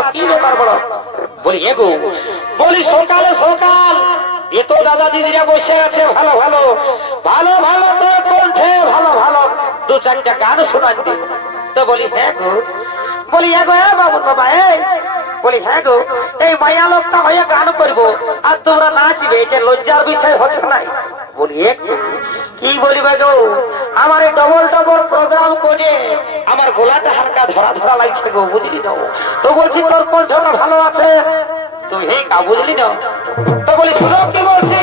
আছো, কি ব্যাপার বলো? বলি এগো, বলি সকালে সকাল এ তো দাদা দিদিরা বসে আছে, ভালো ভালো ভালো ভালো তো কণ্ঠে ভালো ভালো দু চারটা গান শোনাচ্ছে। তো বলি হ্যাঁ গো, বলি হ্যাঁ গো, হ্যাঁ বাবুর বাবা, এই বলি হ্যাঁ গো, এই মায়া লোকটা হয়ে গান করবো আর তোমরা নাচবে, এটা লজ্জার বিষয় হচ্ছে না? বলি একটু কি বলিবে গো, আমার এই ডবল ডবল প্রোগ্রাম করে আমার গোলাটা হালকা ধরা ধরা লাগছে গো, বুঝলি না? তো বলছি তোর কণ্ঠটা ভালো আছে, তুই হে কা, বুঝলি না? তো বলি শুনো কি বলছি,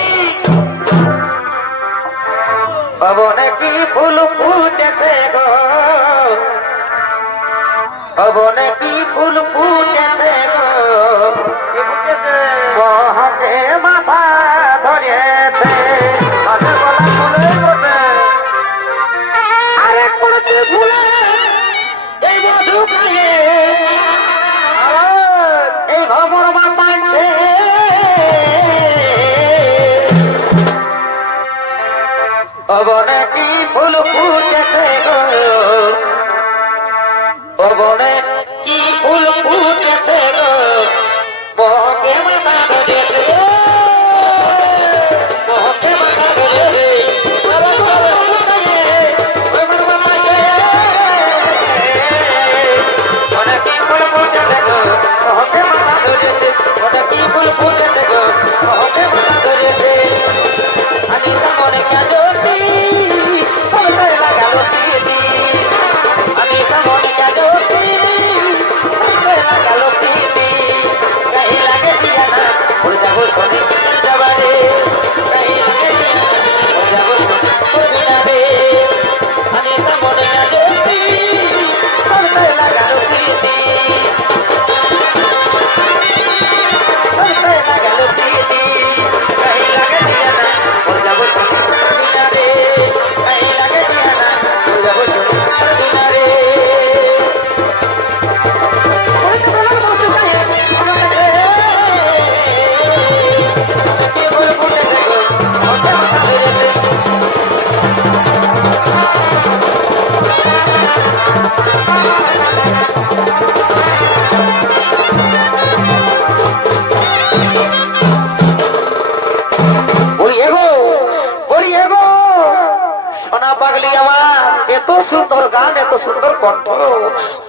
ভবনে কি ফুল ফুটেছে গো, ভবনে কি ফুল ফুটেছে গো, মহকে মাথা ধরেছে, আরে করেছে ভুলে এই মধু খাইয়ে এই ভবর মাতাছে, ভবনে কি ফুল ফুটেছে গো, ভবনে কি ফুল ফুটেছে গো, মহকে মাথা ধরেছে, মহকে মাথা ধরেছে, সুন্দর গান, এত সুন্দর কণ্ঠ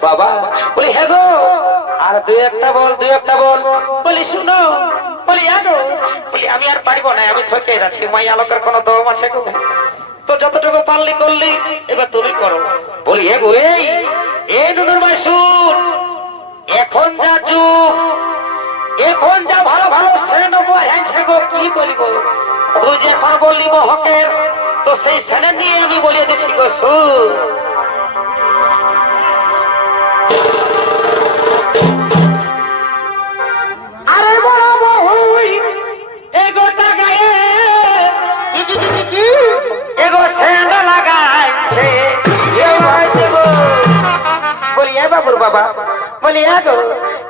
বাবা। বলি হ্যাঁ গো, আর দুই একটা বল, দুই একটা বল। বলি শুনো, বলি হ্যাঁ গো, বলি আমি আর পারিব না, আমি থকে যাচ্ছি, মাই আলোকের কোনো দম আছে গো? তো যতটুকু পারলি করলি, এবার তুমি করো। বলি হ্যাঁ গো, এই নুনুর ভাই শুন, এখন যা যুগ, এখন যা ভালো ভালো সেন হয়েছে গো, কি বলিব? তুই যে এখন বললি হকের, তো সেই সেনে নিয়ে আমি বলে দিচ্ছি গো, শুন। আরে বড় বহুই এগোটা গায়ে এগো সেন লাগাইছে, বলি এ বাবুর বাবা, বলি এগো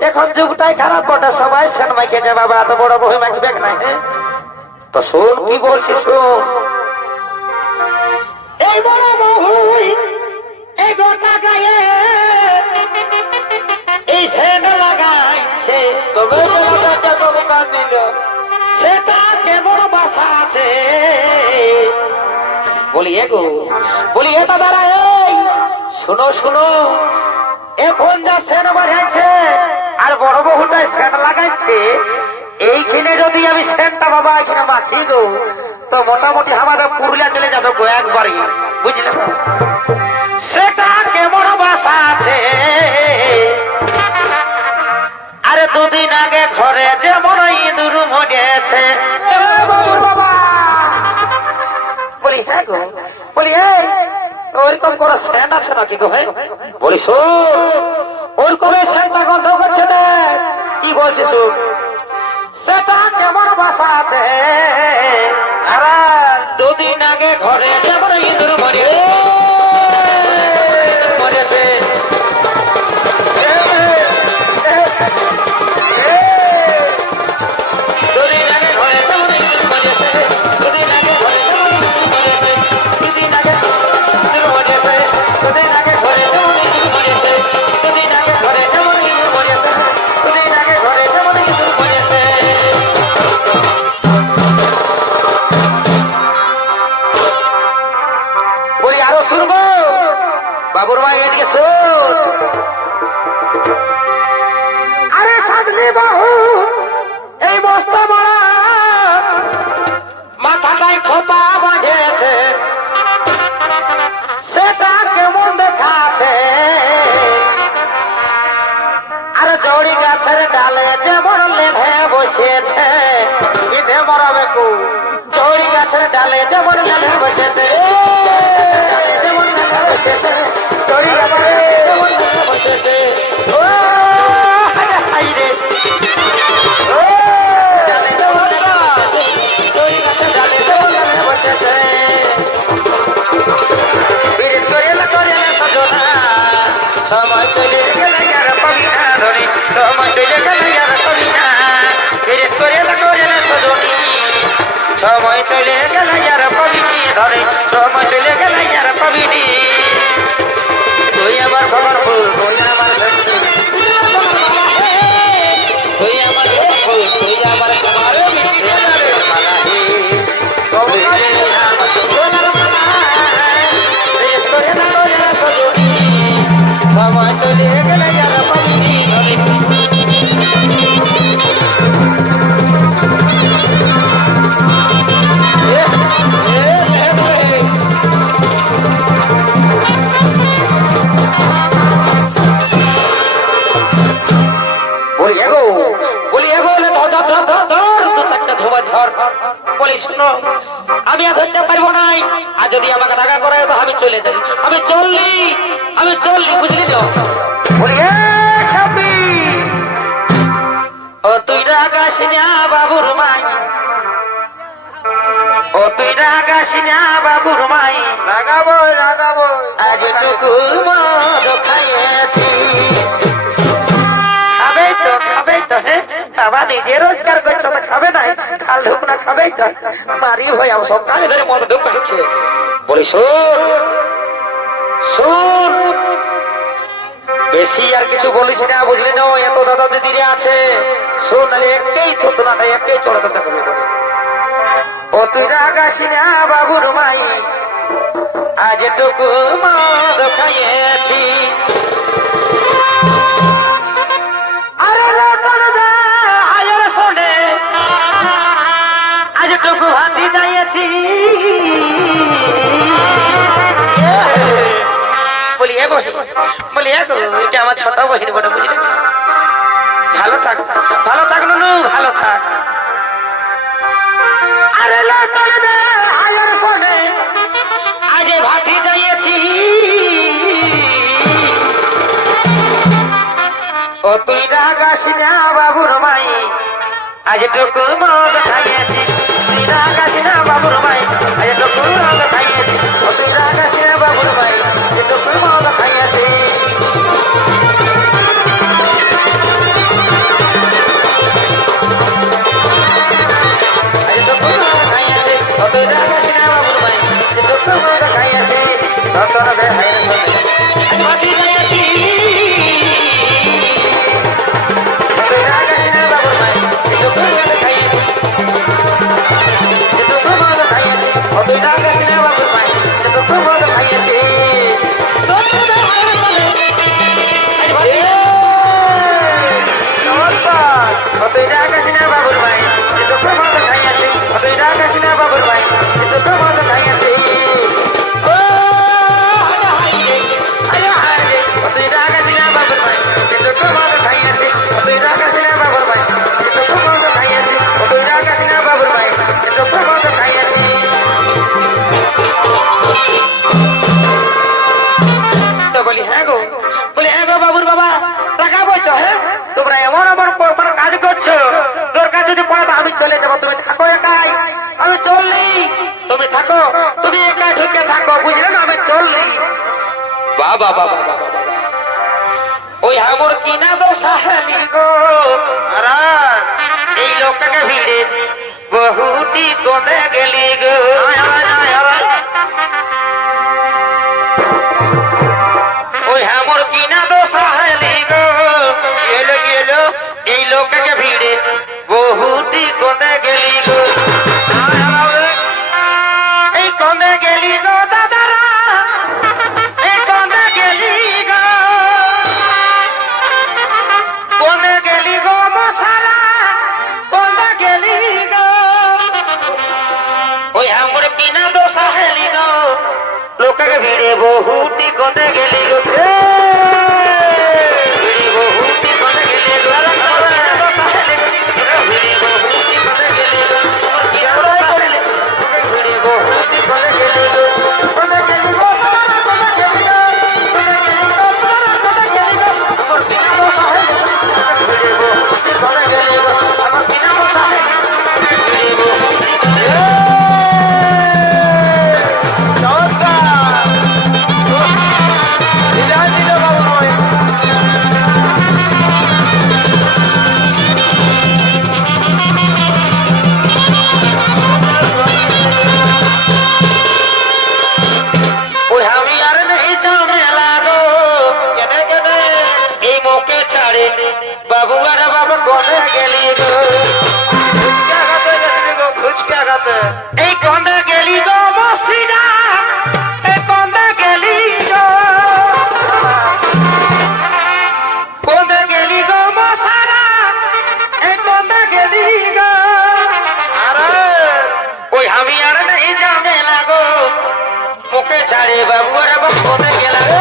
এখন যুগটাই খারাপ বটে, সবাই সেন মাইকে যে বাবা, এত বড় বহু মাইকবে না। তো শোন কি বলছি, শোন। এই বড় বহুই এই গোটা গায়ে এই সেন লাগাইছে, তবে সেটা কেমন বাসা আছে? বলি এগো, বলি এ দাদারা, এই শুনো শুনো, এখন যা সেন বাড়াইছে আর বড় বহুটাই সেন লাগাইছে, এইখানে যদি আমি সেনটা বাবা এখানে মাখি গো, তো মোটামুটি আমাদের পুরুলিয়া চলে যাবে গো একবারই, বুঝলে? সেটা কেমন বাসা আছে? আরে দুদিন আগে ঘরে যেমন ইঁদুর মরেছে, বাবা। বলি হ্যাঁ গো, বলি এই ওইরকম করে সেন আছে নাকি গো? বলি শোন, ওরকম সেনটা গন্ধ করছে, কি বলছিস শোন, সেটা কেমন বাসা আছে? আরে দুদিন আগে ঘরে যেমন ইঁদুর মরেছে, মরাবে কো চড়ি গাছের ডালে যেমন মেলে বসেছে যেমন মেলে বসেছে চড়ি গাছে যেমন মেলে বসেছে ও হাই রে ও ডালে যেমন চড়ি গাছের ডালে যেমন মেলে বসেছে বিরিত করে সজনা সময় চলে গেলে আর পাবি না ধরে সময় চলে গেলে আর পাবি না বিরিত করে সজনী সময় চলে গেলে আর পাবিনি ধরে সময় চলে গেলে আর পাবিনি তুই আমার খবর ফুল তুই আমার শক্তি তুই আমার ফুল তুই আমার খবর সময় চলে গেলে আর পাবিনি ধরে আমি আর ধরতে পারবো নাই আর যদি আমাকে টাকা করায় তো আমি চলে যাই আমি চললি বুঝলি তো ও তুই রাগাস না বাবুর মাই ও তুই রাগাস না বাবুর মাই রাগাবো আজ টুকু মদ খাইয়েছি খাবে তো হ্যাঁ বাবা নিজে রোজগার করছো তো খাবে না খাল ঢুক না খাবে তো মারি হয়ে সকালে ধরে মদ ঢুকাচ্ছে বলি শোন বেশি আর কিছু বলিস না বুঝলি না এত দাদা দিদিরে আছে শোন নাহলে একেই থতো না একেই চড়াতে থাকবে ও তুই রাগাস না বাবুর মাই আজ টুকু মদ খাইয়েছি বলি এটা আমার ছোট বহির বটে বুঝলি ভালো থাক নুনু ভালো থাক আরে আজ ভাতি যাইয়েছি ও তুই রাগাস না বাবুর মাই আজ টুকু মদ খাইয়েছি তুই রাগাস না বাবুর মাই আজ টুকু মদ খাইয়েছি ও তুই রাগাস না বাবুর মাই আজ টুকু মদ খাইয়েছি আমি চলে যাবো তুমি থাকো একাই আমি চললি তুমি থাকো তুমি একাই ঢুকে থাকো বুঝলে না আমি চললি বাবা বাবা ওই আমার কিনা তো সাহেলি গো এই লোকটাকে ভিড়ে বহুটি কমে গেলি গো ওই আমার কিনা তো সাহেলি গো এলো এই লোকটাকে ভিড়ে বহুটি কমে গেলি গো এই কমে গেলি গো দাদারা এই কমে গেলি গো কমে গেলি গো মশারা কমে গেলি গো ওই আমার কিনা তো সাহেলি গো লোককে ভিড়ে বহুটি কমে গেলি গো বহুটি কমে গেলি গো এই কন্দা গেলি গো মসজিদা, এই কন্দা গেলি গো, কন্দা গেলি গো মশারা, এই কন্দা গেলি গো। আরে ওই আমি আর নেই যাবে লাগো, মুখে ছাড়ে বাবু আর কন্দা গেলা গো।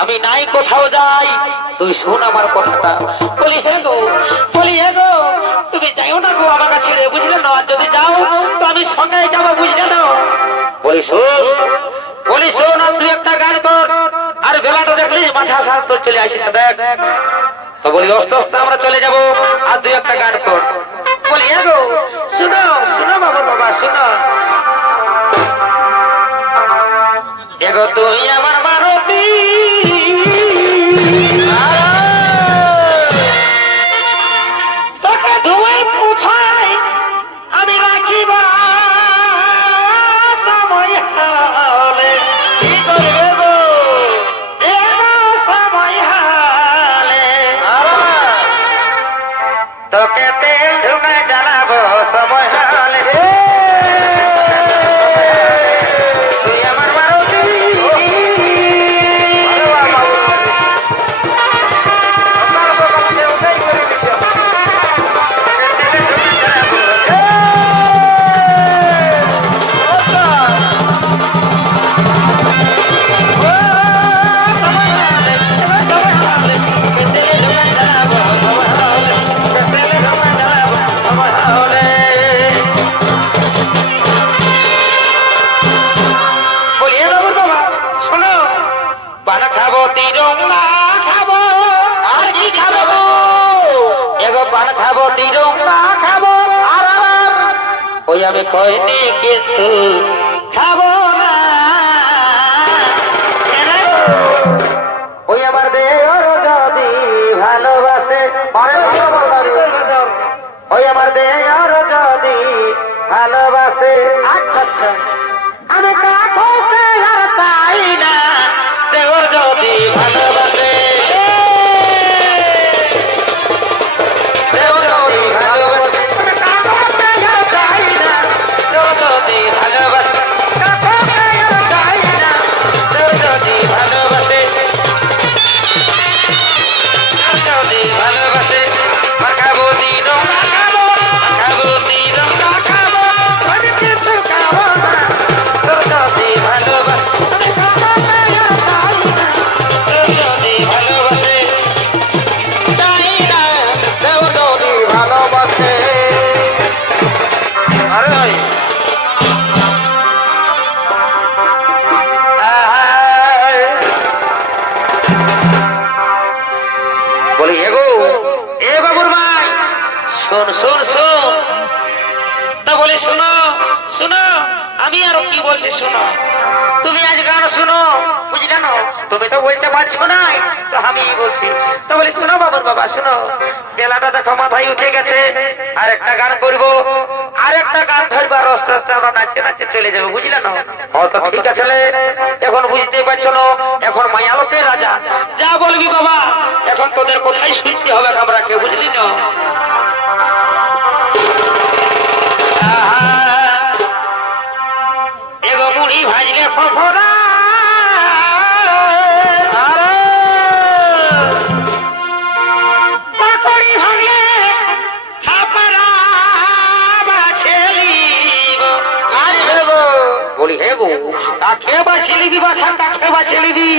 আমি নাই কোথাও যাই, তুই শোন আমার কথাটা। বলি হ্যাঁ গো, বলি হ্যাঁ গো, তুমি যাইও না গো আমার কাছে রে, বুঝলে না? যদি যাও তো আমি সঙ্গে যাবো, বুঝলে না? বলি শোন, বলি শোন, আর তুই একটা গান কর, আর বেলাটা দেখলি মাথা সার তোর চলে আসিস দেখ। তো বলি অস্তে অস্তে আমরা চলে যাবো, আর তুই একটা গান কর। বলি হ্যাঁ গো, শুনো শুনো বাবুর বাবা শুনো। এগো তুই আমার মারতি, তোকে ধুয়ে পুছাই আমি রাখিবা সময় হলে। কি করবে গো সময় হলে, তোকে তেল ঢুকে জ্বালাবো সময় হলে। ওই আমি কইনি কিন্তু খাবো না, ওই আমার দেওর যদি ভালোবাসে, ওই আমার দেওর যদি ভালোবাসে। আচ্ছা আচ্ছা, আমি কাউকে আর চাই না, দেওর যদি ভালোবাসে, শোন শোন শোন। তা বলি শোনো শোনো, আমি আরো কি বলছি শোনো। তুমি আজ গান শোনো, বুঝলে না? তুমি তো বলতে পারছো না, তো আমি বলছি। তো বলি শোনো বাবুর বাবা শোনো, বেলাটা দেখো মাথায় উঠে গেছে, আর একটা গান করবো, আর একটা গান ধরবো, আর আস্তে আস্তে আমরা নাচে নাচে চলে যাবো, বুঝলে না? ও তো ঠিক আছে, এখন বুঝতে পারছো না, এখন মায়া লোকের রাজা, যা বলবি বাবা এখন তোদের কোথায় শুনতে হবে আমরা কেউ, বুঝলি না? এগো মুড়ি ভাজলে ফফরা, হে গো কাকে বাছি লিবি বাছা, কাকে বাছি লিবি?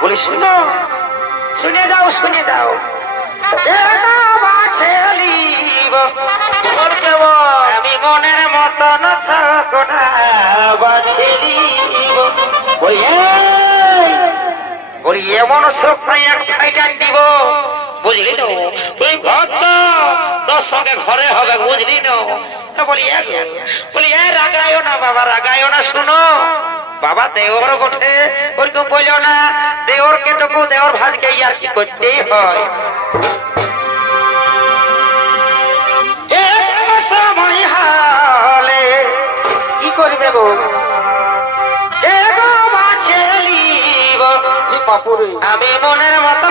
বলি শুনো, শুনে যাও শুনে যাও, একা বাছে লিব আমি মনের মতন ছকটা বাছে লিব। বলি এমন সপ্তাহে এক ফাইটার দিব, বুঝলি না? তুই ভাবছ তোর সঙ্গে ঘরে হবে, বুঝলি না? তো বলি রাগায়ও না বাবা, রাগায়ও না। শুনো বাবা, দেওর বটে, ওরকম বললো না। দেওর কেটুকু দেওর ভাজকে আর কি করতেই হয়। সময় হলে কি করবে গো, আমি মনের মতো